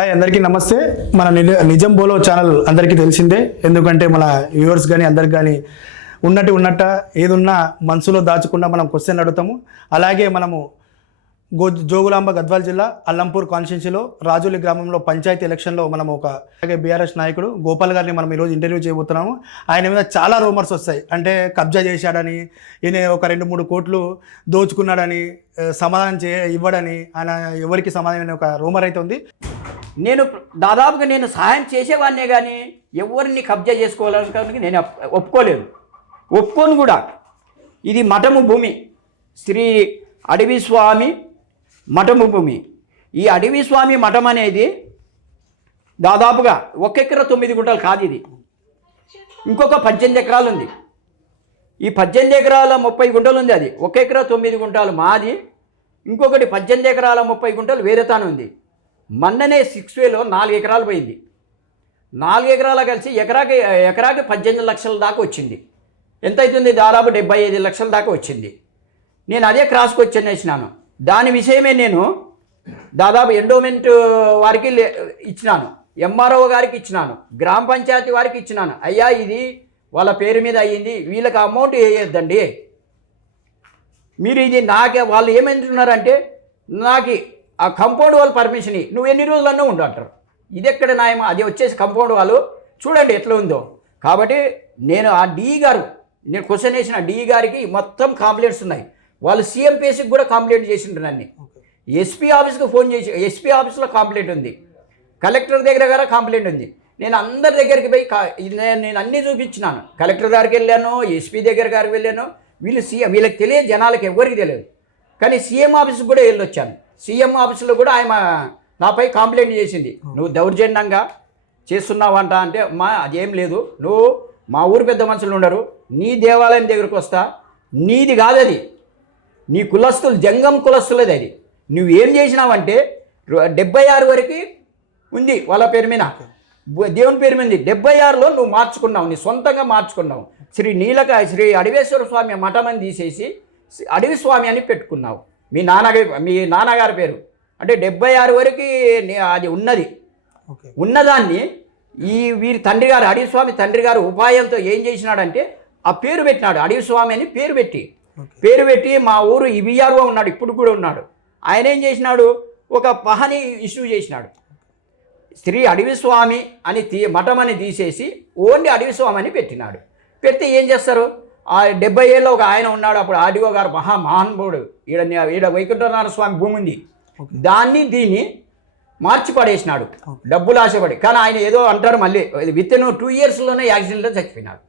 Hi అందరికీ నమస్తే. మన నిజం బోలో ఛానల్ అందరికీ తెలిసిందే. ఎందుకంటే మన వ్యూవర్స్ కానీ అందరికి కానీ ఉన్నట్ట ఏదున్నా మనసులో దాచకుండా మనం క్వశ్చన్ అడుగుతాము. అలాగే మనము జోగులాంబ గద్వాల్ జిల్లా అల్లంపూర్ కాన్స్టిట్యున్సీలో రాజోలి గ్రామంలో పంచాయతీ ఎలక్షన్లో మనం అలాగే బీఆర్ఎస్ నాయకుడు గోపాల్ గారిని మనం ఈరోజు ఇంటర్వ్యూ చేయబోతున్నాము. ఆయన మీద చాలా రూమర్స్ వస్తాయి. అంటే కబ్జా చేశాడని, ఈయన ఒక 2-3 కోట్లు దోచుకున్నాడని, సమాధానం ఇవ్వడని, ఆయన ఎవరికి సమాధానం ఒక రూమర్ అయితే ఉంది. దాదాపుగా నేను సహాయం చేసేవాడినే కానీ ఎవరిని కబ్జా చేసుకోవాలని నేను ఒప్పుకోను కూడా. ఇది మఠము భూమి, శ్రీ అడవి స్వామి మఠము భూమి. ఈ అడవి స్వామి మఠం అనేది దాదాపుగా 1 ఎకరా 9 గుంటలు కాదు. ఇది ఇంకొక 18 ఎకరాలు ఉంది. ఈ 18 ఎకరాల 30 గుంటలు ఉంది. అది 1 ఎకరా 9 గుంటలు మాది. ఇంకొకటి 18 ఎకరాల 30 గుంటలు వేరే తాను ఉంది. మొన్ననే 6వేలో 4 ఎకరాలు పోయింది. 4 ఎకరాలు కలిసి ఎకరాకి 18 లక్షల దాకా వచ్చింది. ఎంత అవుతుంది? దాదాపు 75 లక్షల దాకా వచ్చింది. నేను అదే క్రాస్కి వచ్చేసినాను. దాని విషయమే నేను దాదాపు ఎండోమెంట్ వారికి ఇచ్చినాను, ఎంఆర్ఓ గారికి ఇచ్చినాను, గ్రామ పంచాయతీ వారికి ఇచ్చినాను. అయ్యా ఇది వాళ్ళ పేరు మీద అయ్యింది, వీళ్ళకి అమౌంట్ వేయొద్దండి మీరు. ఇది నాకే వాళ్ళు ఏమంటున్నారంటే నాకు ఆ కంపౌండ్ వాళ్ళు పర్మిషన్ నువ్వు ఎన్ని రోజులన్నా ఉండు అంటారు. ఇది ఎక్కడ న్యాయమో? అది వచ్చేసి కంపౌండ్ వాళ్ళు చూడండి ఎట్లా ఉందో. కాబట్టి నేను ఆ డిఈ గారు, నేను క్వశ్చన్ వేసిన డిఈ గారికి మొత్తం కంప్లైంట్స్ ఉన్నాయి. వాళ్ళు సీఎంపీఎస్కి కూడా కంప్లైంట్ చేసిండ్రు. నన్ను ఎస్పీ ఆఫీస్కి ఫోన్ చేసి, ఎస్పీ ఆఫీస్లో కంప్లైంట్ ఉంది, కలెక్టర్ దగ్గర కంప్లైంట్ ఉంది. నేను అందరి దగ్గరికి పోయి నేను అన్నీ చూపించినాను. కలెక్టర్ గారికి వెళ్ళాను, ఎస్పీ గారికి వెళ్ళాను. వీళ్ళకి తెలియదు, జనాలకు ఎవరికి తెలియదు. కానీ సీఎం ఆఫీస్కి కూడా వెళ్ళొచ్చాను. సీఎం ఆఫీసులో కూడా ఆయన నాపై కంప్లైంట్ చేసింది, నువ్వు దౌర్జన్యంగా చేస్తున్నావంట. అంటే అదేం లేదు, నువ్వు మా ఊరు పెద్ద మనుషులు ఉండరు, నీ దేవాలయం దగ్గరకు వస్తా, నీది కాదు అది, నీ కులస్తులు జంగం కులస్తులది. అది నువ్వేం చేసినావంటే 76 వరకు ఉంది వాళ్ళ పేరు మీద, దేవుని పేరు మీద 76లో నువ్వు మార్చుకున్నావు, నీ సొంతంగా మార్చుకున్నావు. శ్రీ అడవేశ్వర స్వామి మఠం అని తీసేసి అడవి స్వామి అని పెట్టుకున్నావు. మీ నాన్నగారి పేరు అంటే 76 వరకు అది ఉన్నదాన్ని వీరి తండ్రి గారు, అడవి స్వామి తండ్రి గారు ఉపాయంతో ఏం చేసినాడంటే ఆ పేరు పెట్టినాడు, అడవి స్వామి అని పేరు పెట్టి మా ఊరు ఈబీఆర్ఓ ఉన్నాడు, ఇప్పుడు కూడా ఉన్నాడు. ఆయన ఏం చేసినాడు, ఒక పహని ఇష్యూ చేసినాడు. శ్రీ అడవి స్వామి అని మఠం అని తీసేసి ఓన్లీ అడవి స్వామి అని పెట్టినాడు. పెడితే ఏం చేస్తారు, ఆ 70 ఏళ్ళలో ఒక ఆయన ఉన్నాడు, అప్పుడు ఆర్డీఓ గారు మహానుభావుడు. ఈడ వైకుంఠనారాయణ స్వామి భూమి ఉంది, దీన్ని మార్చి పడేసినాడు డబ్బులు ఆశపడి. కానీ ఆయన ఏదో అంటారు, మళ్ళీ విత్ 2 ఇయర్స్లోనే యాక్సిడెంట్లో చచ్చిపోయినాడు.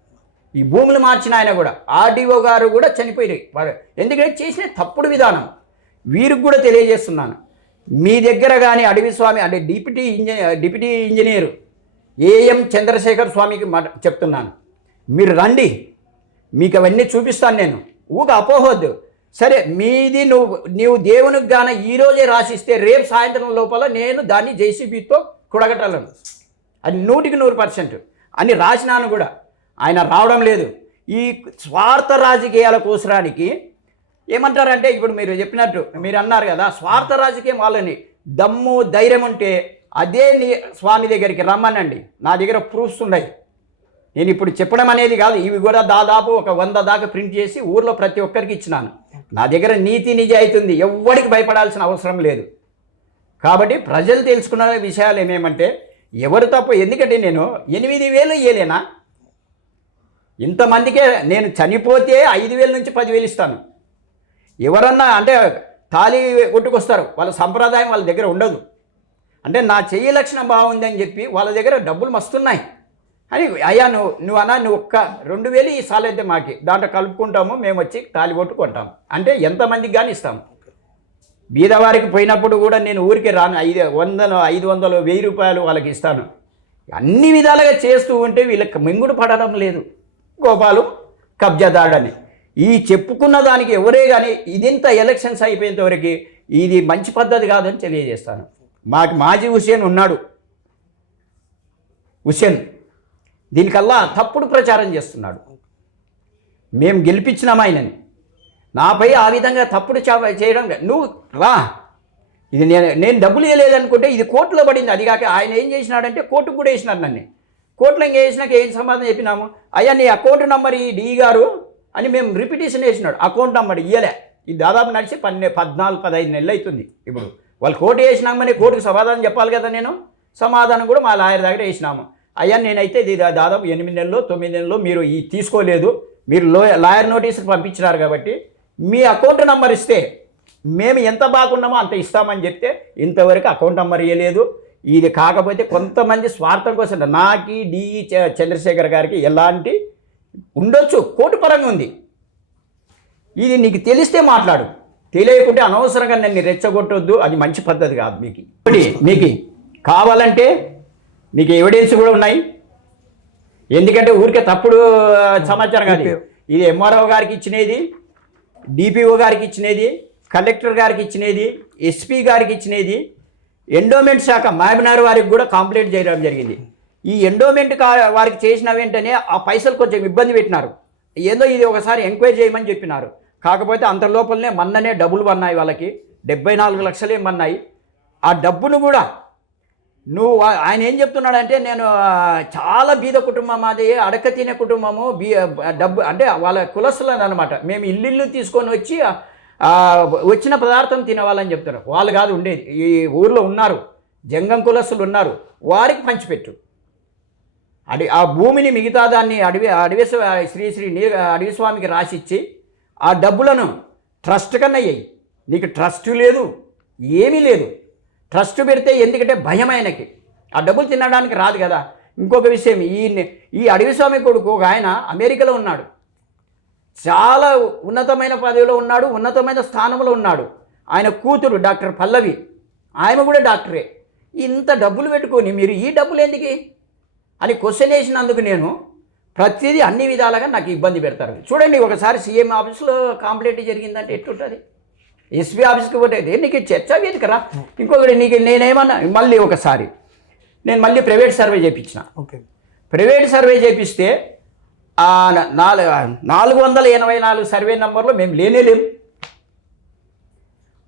ఈ భూములు మార్చిన ఆయన కూడా, ఆర్డీఓ గారు కూడా చనిపోయారు. ఎందుకంటే చేసిన తప్పుడు విధానం. వీరికి కూడా తెలియజేస్తున్నాను, మీ దగ్గర కానీ అడవి స్వామి అంటే డిప్యూటీ ఇంజనీర్ ఏఎం చంద్రశేఖర్ స్వామికి చెప్తున్నాను, మీరు రండి, మీకు అవన్నీ చూపిస్తాను. నేను అపోహద్దు. సరే మీది నువ్వు దేవునికి గాన ఈరోజే రాసిస్తే రేపు సాయంత్రం లోపల నేను దాన్ని జేసీబీతో కుడగట్టలను, అది 100% అని రాసినాను కూడా. ఆయన రావడం లేదు. ఈ స్వార్థ రాజకీయాల కోసరానికి ఏమంటారంటే, ఇప్పుడు మీరు చెప్పినట్టు మీరు అన్నారు కదా, స్వార్థ రాజకీయం వాళ్ళని దమ్ము ధైర్యం ఉంటే అదే స్వామి దగ్గరికి రమ్మనండి. నా దగ్గర ప్రూఫ్స్ ఉన్నాయి. నేను ఇప్పుడు చెప్పడం అనేది కాదు, ఇవి కూడా దాదాపు ఒక 100 దాకా ప్రింట్ చేసి ఊర్లో ప్రతి ఒక్కరికి ఇచ్చినాను. నా దగ్గర నీతి నిజాయితీ ఉంది, ఎవ్వడికి భయపడాల్సిన అవసరం లేదు. కాబట్టి ప్రజలు తెలుసుకున్న విషయాలు ఏమేమంటే ఎవరు తప్పు. ఎందుకంటే నేను 8,000 ఇవ్వలేనా? ఇంతమందికే నేను చనిపోతే 5,000 నుంచి 10,000 ఇస్తాను. ఎవరన్నా అంటే తాళి కొట్టుకొస్తారు, వాళ్ళ సంప్రదాయం వాళ్ళ దగ్గర ఉండదు. అంటే నా చెయ్యి లక్షణం బాగుంది అని చెప్పి వాళ్ళ దగ్గర డబ్బులు మస్తున్నాయి అని, అయ్యా నువ్వు అన్నా, నువ్వు ఒక్క 2,000 ఈ సాల్ అయితే మాకి దాంట్లో కలుపుకుంటాము, మేము వచ్చి తాళి కొట్టుకుంటాము అంటే ఎంతమందికి కానీ ఇస్తాము. బీదవారికి పోయినప్పుడు కూడా నేను ఊరికి రాను, 500, 500, 1000 రూపాయలు వాళ్ళకి ఇస్తాను. అన్ని విధాలుగా చేస్తూ ఉంటే వీళ్ళకి మింగుడు పడడం లేదు. గోపాలు కబ్జాదాడని ఈ చెప్పుకున్న దానికి ఎవరే కానీ ఇదింత ఎలక్షన్స్ అయిపోయేంత వరకు ఇది మంచి పద్ధతి కాదని తెలియజేస్తాను. మాకు మాజీ హుస్సేన్ ఉన్నాడు, హుస్సేన్ దీనికల్లా తప్పుడు ప్రచారం చేస్తున్నాడు. మేము గెలిపించినాం ఆయనని, నాపై ఆ విధంగా తప్పుడు చేయడం. నువ్వు రా, ఇది నేను డబ్బులు ఇవ్వలేదనుకుంటే ఇది కోర్టులో పడింది. అది కాక ఆయన ఏం చేసినాడంటే కోర్టుకు కూడా వేసినాడు నన్ను. కోర్టులో ఇంకా వేసినాక ఏం సమాధానం చెప్పినాము, అయ్యా నీ అకౌంట్ నెంబర్ ఈ డి గారు అని మేము రిపిటేషన్ వేసినాడు. అకౌంట్ నెంబర్ ఇయ్యలే. ఇది దాదాపు నడిచి 14-15 నెలలు అవుతుంది. ఇప్పుడు వాళ్ళు కోర్టు వేసినామని కోర్టుకు సమాధానం చెప్పాలి కదా. నేను సమాధానం కూడా మా లాయర్ దగ్గర వేసినాము. అయ్యా నేనైతే ఇది దాదాపు 8 నెలలు 9 నెలలు మీరు ఈ తీసుకోలేదు, మీరు లాయర్ నోటీసులు పంపించినారు కాబట్టి మీ అకౌంట్ నెంబర్ ఇస్తే మేము ఎంత బాగున్నామో అంత ఇస్తామని చెప్తే ఇంతవరకు అకౌంట్ నెంబర్ ఇవ్వలేదు. ఇది కాకపోతే కొంతమంది స్వార్థం కోసం నాకి డి చంద్రశేఖర్ గారికి ఎలాంటి ఉండొచ్చు, కోర్టు పరంగా ఉంది. ఇది నీకు తెలిస్తే మాట్లాడు, తెలియకుంటే అనవసరంగా నన్ను రెచ్చగొట్టొద్దు. అది మంచి పద్ధతి కాదు. మీకు కావాలంటే మీకు ఎవిడెన్స్ కూడా ఉన్నాయి. ఎందుకంటే ఊరికే తప్పుడు సమాచారం కాదు. ఇది ఎంఆర్ఓ గారికి ఇచ్చినది, డిపిఓ గారికి ఇచ్చినది, కలెక్టర్ గారికి ఇచ్చినది, ఎస్పీ గారికి ఇచ్చినది, ఎండోమెంట్ శాఖ మహబూబ్నగర్ వారికి కూడా కంప్లైంట్ చేయడం జరిగింది. ఈ ఎండోమెంట్ వారికి చేసిన వెంటనే ఆ పైసలు కొంచెం ఇబ్బంది పెట్టినారు. ఏదో ఇది ఒకసారి ఎంక్వైరీ చేయమని చెప్పినారు. కాకపోతే అంత లోపలనే మొన్ననే డబ్బులు పన్నాయి, వాళ్ళకి 74 లక్షలు ఏమన్నాయి. ఆ డబ్బును కూడా ఆయన ఏం చెప్తున్నాడంటే, నేను చాలా బీద కుటుంబం, అది అడక తినే కుటుంబము, డబ్బు అంటే వాళ్ళ కులస్తులను అనమాట. మేము ఇల్లు తీసుకొని వచ్చి వచ్చిన పదార్థం తినేవాళ్ళని చెప్తున్నారు. వాళ్ళు కాదు ఉండేది, ఈ ఊర్లో ఉన్నారు జంగం కులస్తులు ఉన్నారు, వారికి పంచిపెట్టు. ఆ భూమిని మిగతా దాన్ని శ్రీ అడవి స్వామికి రాసిచ్చి ఆ డబ్బులను ట్రస్ట్ కన్నా అయ్యాయి. నీకు ట్రస్ట్ లేదు, ఏమీ లేదు. ట్రస్ట్ పెడితే ఎందుకంటే భయం ఆయనకి, ఆ డబ్బులు తినడానికి రాదు కదా. ఇంకొక విషయం, ఈ అడవి స్వామి కొడుకు ఒక ఆయన అమెరికాలో ఉన్నాడు, చాలా ఉన్నతమైన పదవిలో ఉన్నాడు, ఉన్నతమైన స్థానంలో ఉన్నాడు. ఆయన కూతురు డాక్టర్ పల్లవి, ఆమె కూడా డాక్టరే. ఇంత డబ్బులు పెట్టుకొని మీరు ఈ డబ్బులు ఎందుకు అని క్వశ్చన్ వేసినందుకు నేను ప్రతిదీ అన్ని విధాలుగా నాకు ఇబ్బంది పెడతారు. చూడండి, ఒకసారి సీఎం ఆఫీస్లో కంప్లైంట్ జరిగిందంటే ఎట్లుంటుంది, ఎస్పీ ఆఫీస్కి పోతే నీకు చర్చ వేదిక రా. ఇంకొకటి నీకు నేనేమన్నా మళ్ళీ ఒకసారి నేను మళ్ళీ ప్రైవేట్ సర్వే చేయించిన. ప్రైవేట్ సర్వే చేపిస్తే 484 సర్వే నెంబర్లో మేము లేము.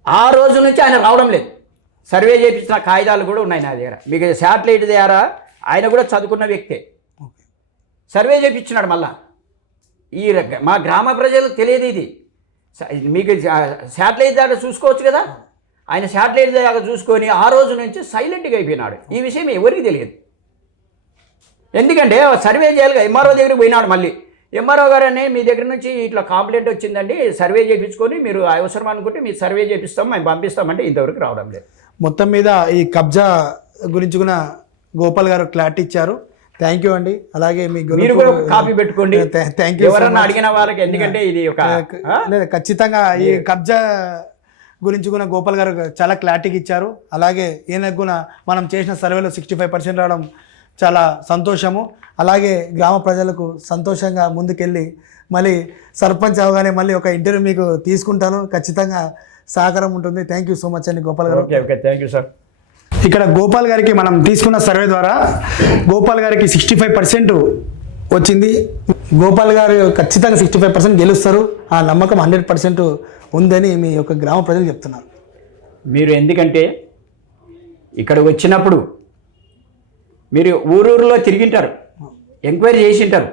ఆ రోజు నుంచి ఆయన రావడం లేదు. సర్వే చేయించిన కాగితాలు కూడా ఉన్నాయి నా దగ్గర. మీకు శాటిలైట్ ద్వారా ఆయన కూడా చదువుకున్న వ్యక్తే సర్వే చేయించినాడు. మళ్ళా మా గ్రామ ప్రజలకు తెలియదు ఇది. మీకు శాటిలైట్ దాకా చూసుకోవచ్చు కదా. ఆయన శాటిలైట్ దాకా చూసుకొని ఆ రోజు నుంచి సైలెంట్గా అయిపోయినాడు. ఈ విషయం ఎవరికి తెలియదు. ఎందుకంటే సర్వే చేయాలిగా. ఎంఆర్ఓ దగ్గరికి పోయినాడు. మళ్ళీ ఎంఆర్ఓ గారు అనే మీ దగ్గర నుంచి ఇట్లా కంప్లైంట్ వచ్చిందండి, సర్వే చేయించుకొని మీరు అవసరం అనుకుంటే మీరు సర్వే చేపిస్తాం, మేము పంపిస్తామంటే ఇంతవరకు రావడం లేదు. మొత్తం మీద ఈ కబ్జా గురించి కూడా గోపాల్ గారు క్లారిటీ ఇచ్చారు. థ్యాంక్ యూ అండి. అలాగే మీరు కూడా కాపీ పెట్టుకోండి. Thank you. ఎవరన్నా అడిగిన వాళ్ళకి, ఎందుకంటే ఇది ఒక ఖచ్చితంగా ఈ కబ్జా గురించి కూడా గోపాల్ గారు చాలా క్లారిటీగా ఇచ్చారు. అలాగే ఈయనకు కూడా మనం చేసిన సర్వేలో 65% రావడం చాలా సంతోషము. అలాగే గ్రామ ప్రజలకు సంతోషంగా ముందుకెళ్ళి మళ్ళీ సర్పంచ్ అవగానే మళ్ళీ ఒక ఇంటర్వ్యూ మీకు తీసుకుంటాను. ఖచ్చితంగా సహకారం ఉంటుంది. థ్యాంక్ యూ సో మచ్ అండి గోపాల్ గారు. Okay, thank you sir. ఇక్కడ గోపాల్ గారికి మనం తీసుకున్న సర్వే ద్వారా గోపాల్ గారికి 65% వచ్చింది. గోపాల్ గారు ఖచ్చితంగా 65% గెలుస్తారు. ఆ నమ్మకం 100% ఉందని మీ యొక్క గ్రామ ప్రజలు చెప్తున్నారు. మీరు ఎందుకంటే ఇక్కడ వచ్చినప్పుడు మీరు ఊరూరులో తిరిగింటారు, ఎంక్వైరీ చేసింటారు.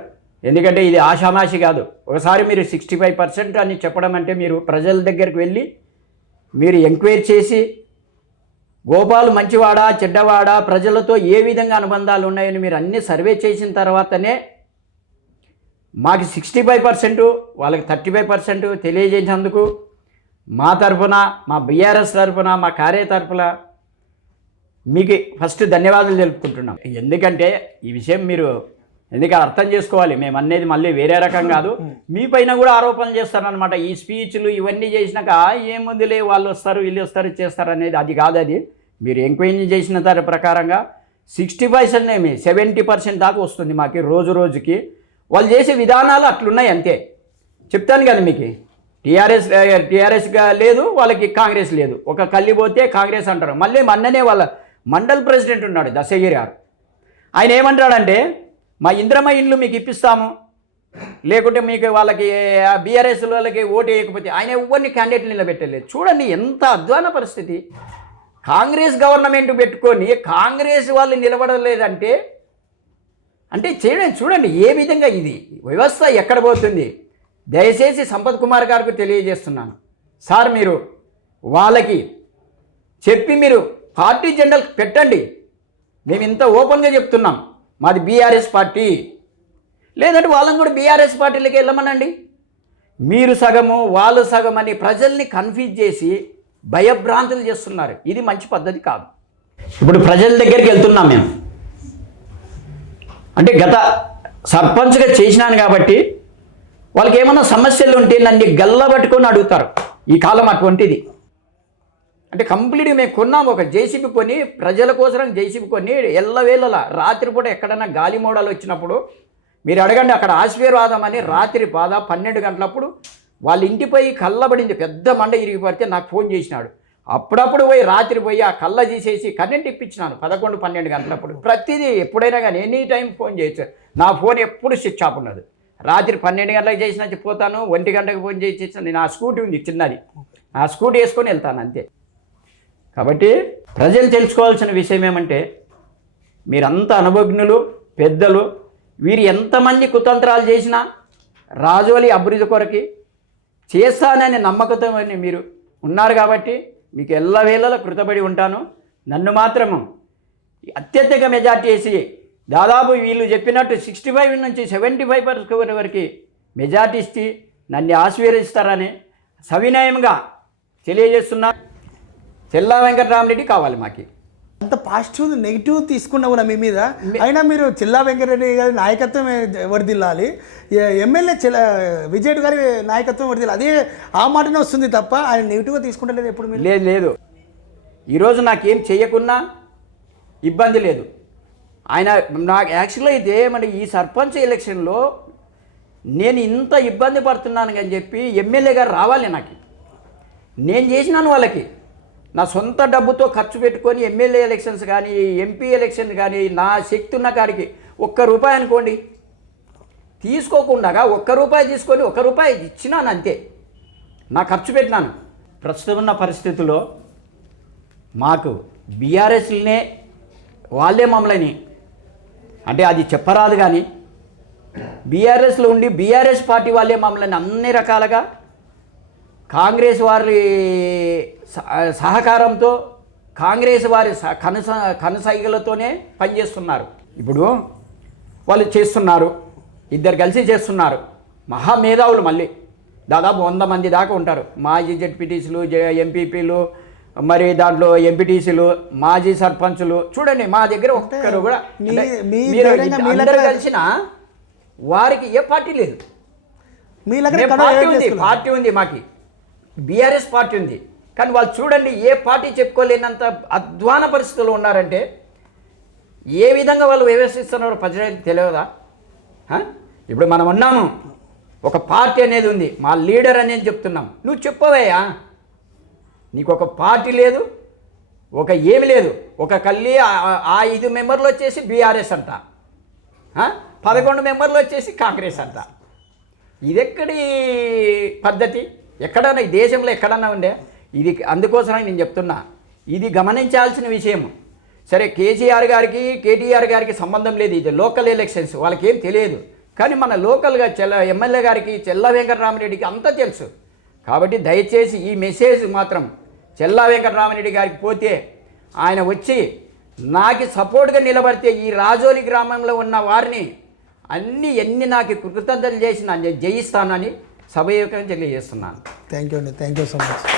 ఎందుకంటే ఇది ఆషామాషి కాదు. ఒకసారి మీరు 65% అని చెప్పడం అంటే మీరు ప్రజల దగ్గరికి వెళ్ళి మీరు ఎంక్వైరీ చేసి గోపాల్ మంచివాడా చెడ్డవాడా, ప్రజలతో ఏ విధంగా అనుబంధాలు ఉన్నాయని మీరు అన్నీ సర్వే చేసిన తర్వాతనే మాకు 65% వాళ్ళకి 35% తెలియజేసినందుకు మా తరఫున, మా బీఆర్ఎస్ తరఫున, మా కార్య తరఫున మీకు ఫస్ట్ ధన్యవాదాలు తెలుపుకుంటున్నాం. ఎందుకంటే ఈ విషయం మీరు అర్థం చేసుకోవాలి. మేము అనేది మళ్ళీ వేరే రకం కాదు. మీ పైన కూడా ఆరోపణలు చేస్తారనమాట. ఈ స్పీచ్లు ఇవన్నీ చేసినాక ఏముందిలే వాళ్ళు వస్తారు వీళ్ళు వస్తారు చేస్తారు అనేది అది కాదు. అది మీరు ఎంక్వైరీ చేసిన దాని ప్రకారంగా 60% ఏమి 70% దాకా వస్తుంది మాకు రోజుకి. వాళ్ళు చేసే విధానాలు అట్లున్నాయి అంతే. చెప్తాను కదా మీకు, టీఆర్ఎస్గా లేదు, వాళ్ళకి కాంగ్రెస్ లేదు. ఒక కల్లి పోతే కాంగ్రెస్ అంటారు. మళ్ళీ మొన్ననే వాళ్ళ మండల్ ప్రెసిడెంట్ ఉన్నాడు దశగిరి గారు. ఆయన ఏమంటాడంటే మా ఇంద్రమ్మ ఇండ్లు మీకు ఇప్పిస్తాము, లేకుంటే మీకు వాళ్ళకి బీఆర్ఎస్ వాళ్ళకి ఓటు వేయకపోతే ఆయన ఎవరిని క్యాండిడేట్లు నిలబెట్టలేదు. చూడండి ఎంత అధ్వాన పరిస్థితి. కాంగ్రెస్ గవర్నమెంట్ పెట్టుకొని కాంగ్రెస్ వాళ్ళు నిలబడలేదంటే అంటే చూడండి ఏ విధంగా ఇది వ్యవస్థ ఎక్కడ పోతుంది. దయచేసి సంపత్ కుమార్ గారికి తెలియజేస్తున్నాను, సార్ మీరు వాళ్ళకి చెప్పి మీరు పార్టీ జెండాలు పెట్టండి. మేము ఇంత ఓపెన్గా చెప్తున్నాం, మాది బీఆర్ఎస్ పార్టీ, లేదంటే వాళ్ళని కూడా బీఆర్ఎస్ పార్టీలకి వెళ్ళమనండి. మీరు సగము వాళ్ళు సగం అని ప్రజల్ని కన్ఫ్యూజ్ చేసి భయభ్రాంతులు చేస్తున్నారు. ఇది మంచి పద్ధతి కాదు. ఇప్పుడు ప్రజల దగ్గరికి వెళ్తున్నాం మేము, అంటే గత సర్పంచ్గా చేసినాను కాబట్టి వాళ్ళకి ఏమన్నా సమస్యలు ఉంటే నన్ను గల్లబట్టుకొని అడుగుతారు. ఈ కాలం అటువంటిది. అంటే కంప్లీట్గా మేము కొన్నాము, ఒక జేసీబీ కొని ప్రజల కోసం జేసీబీ కొని ఎల్లవేళలా రాత్రిపూట ఎక్కడన్నా గాలి మోడాలు వచ్చినప్పుడు మీరు అడగండి, అక్కడ ఆశీర్వాదం అని రాత్రి 12 గంటలప్పుడు వాళ్ళ ఇంటిపై కళ్ళబడింది, పెద్ద మండ ఇరిగి పడితే నాకు ఫోన్ చేసినాడు. అప్పుడప్పుడు పోయి రాత్రి పోయి ఆ కళ్ళ తీసేసి కరెంట్ ఇప్పించినాను 11-12 గంటలప్పుడు. ప్రతిదీ ఎప్పుడైనా కానీ ఎనీ టైం ఫోన్ చేయొచ్చు. నా ఫోన్ ఎప్పుడు స్విచ్ ఆఫ్ ఉన్నది. రాత్రి 12 గంటలకు చేసినా పోతాను, 1 గంటకు ఫోన్ చేసి నా స్కూటీ ఉంది చిన్నది, ఆ స్కూటీ వేసుకొని వెళ్తాను అంతే. కాబట్టి ప్రజలు తెలుసుకోవాల్సిన విషయం ఏమంటే, మీరంతా అనుభవజ్ఞులు, పెద్దలు, వీరు ఎంతమంది కుతంత్రాలు చేసినా రాజోలి అభివృద్ధి కొరకి చేస్తానని నమ్మకంతో మీరు ఉన్నారు కాబట్టి మీకు ఎల్లవేళలా కృతపడి ఉంటాను. నన్ను మాత్రము అత్యధిక మెజార్టీ వేసి దాదాపు వీళ్ళు చెప్పినట్టు 65 నుంచి 75% వరకు మెజార్టీ ఇచ్చి నన్ను ఆశీర్వదిస్తారని సవినయంగా తెలియజేస్తున్నా. చెల్లా వెంకటరామరెడ్డి కావాలి మాకు. అంత పాజిటివ్ నెగిటివ్ తీసుకున్నా కూడా మీ మీద, అయినా మీరు చెల్లా వెంకటరెడ్డి గారి నాయకత్వం వర్దిల్లాలి, ఎమ్మెల్యే విజయ్ గారి నాయకత్వం వర్దిల్లాలి, అదే ఆ మాటనే వస్తుంది తప్ప ఆయన నెగిటివ్గా తీసుకుంటలేదు ఎప్పుడు మీరు. లేదు, ఈరోజు నాకేం చేయకున్నా ఇబ్బంది లేదు. ఆయన నాకు యాక్చువల్గా అయితే మరి ఈ సర్పంచ్ ఎలక్షన్లో నేను ఇంత ఇబ్బంది పడుతున్నాను అని చెప్పి ఎమ్మెల్యే గారు రావాలి. నాకు నేను చేసినాను వాళ్ళకి, నా సొంత డబ్బుతో ఖర్చు పెట్టుకొని ఎమ్మెల్యే ఎలక్షన్స్ కానీ ఎంపీ ఎలక్షన్ కానీ నా శక్తి ఉన్న కాడికి ₹1 అనుకోండి తీసుకోకుండా ₹1 తీసుకొని ₹1 ఇచ్చినాను అంతే, నా ఖర్చు పెట్టినాను. ప్రస్తుతం ఉన్న పరిస్థితుల్లో మాకు బీఆర్ఎస్లనే వాళ్ళే మమ్మల్ని, అంటే అది చెప్పరాదు కానీ బీఆర్ఎస్లో ఉండి బీఆర్ఎస్ పార్టీ వాళ్ళే మమ్మల్ని అన్ని రకాలుగా కాంగ్రెస్ వారి సహకారంతో కాంగ్రెస్ వారి కనసైగలతోనే పనిచేస్తున్నారు. ఇప్పుడు వాళ్ళు చేస్తున్నారు, ఇద్దరు కలిసి చేస్తున్నారు. మహామేధావులు మళ్ళీ దాదాపు 100 మంది దాకా ఉంటారు. మాజీ జెడ్పీటీసీలు, ఎంపీపీలు, మరి దాంట్లో ఎంపీటీసీలు, మాజీ సర్పంచులు. చూడండి మా దగ్గర ఒక్కరు కూడా అందరూ కలిసిన వారికి ఏ పార్టీ లేదు. పార్టీ ఉంది మాకి, బీఆర్ఎస్ పార్టీ ఉంది, కానీ వాళ్ళు చూడండి ఏ పార్టీ చెప్పుకోలేనంత అధ్వాన పరిస్థితుల్లో ఉన్నారంటే ఏ విధంగా వాళ్ళు వ్యవహరిస్తున్నారో ప్రజలకు తెలియదా? ఇప్పుడు మనం ఉన్నాము, ఒక పార్టీ అనేది ఉంది, మా లీడర్ అనేది చెప్తున్నాం. నువ్వు చెప్పవయ్యా, నీకు ఒక పార్టీ లేదు, ఒక ఏమి లేదు. ఒక కల్లి 5 మెంబర్లు వచ్చేసి బీఆర్ఎస్ అంట, 11 మెంబర్లు వచ్చేసి కాంగ్రెస్ అంట. ఇదెక్కడి పద్ధతి? ఎక్కడన్నా ఈ దేశంలో ఎక్కడన్నా ఉండే ఇది? అందుకోసమే నేను చెప్తున్నా, ఇది గమనించాల్సిన విషయం. సరే, కేసీఆర్ గారికి కేటీఆర్ గారికి సంబంధం లేదు, ఇది లోకల్ ఎలక్షన్స్, వాళ్ళకి ఏం తెలియదు. కానీ మన లోకల్గా ఎమ్మెల్యే గారికి చెల్లా వెంకటరామరెడ్డికి అంతా తెలుసు. కాబట్టి దయచేసి ఈ మెసేజ్ మాత్రం చెల్లా వెంకటరామరెడ్డి గారికి పోతే ఆయన వచ్చి నాకు సపోర్ట్గా నిలబడితే ఈ రాజోలి గ్రామంలో ఉన్న వారిని ఎన్ని నాకు కృతజ్ఞతలు చేసి నేను జయిస్తానని సభయోగంగా తెలియజేస్తున్నాను. థ్యాంక్ యూ అండి, థ్యాంక్ యూ సో మచ్.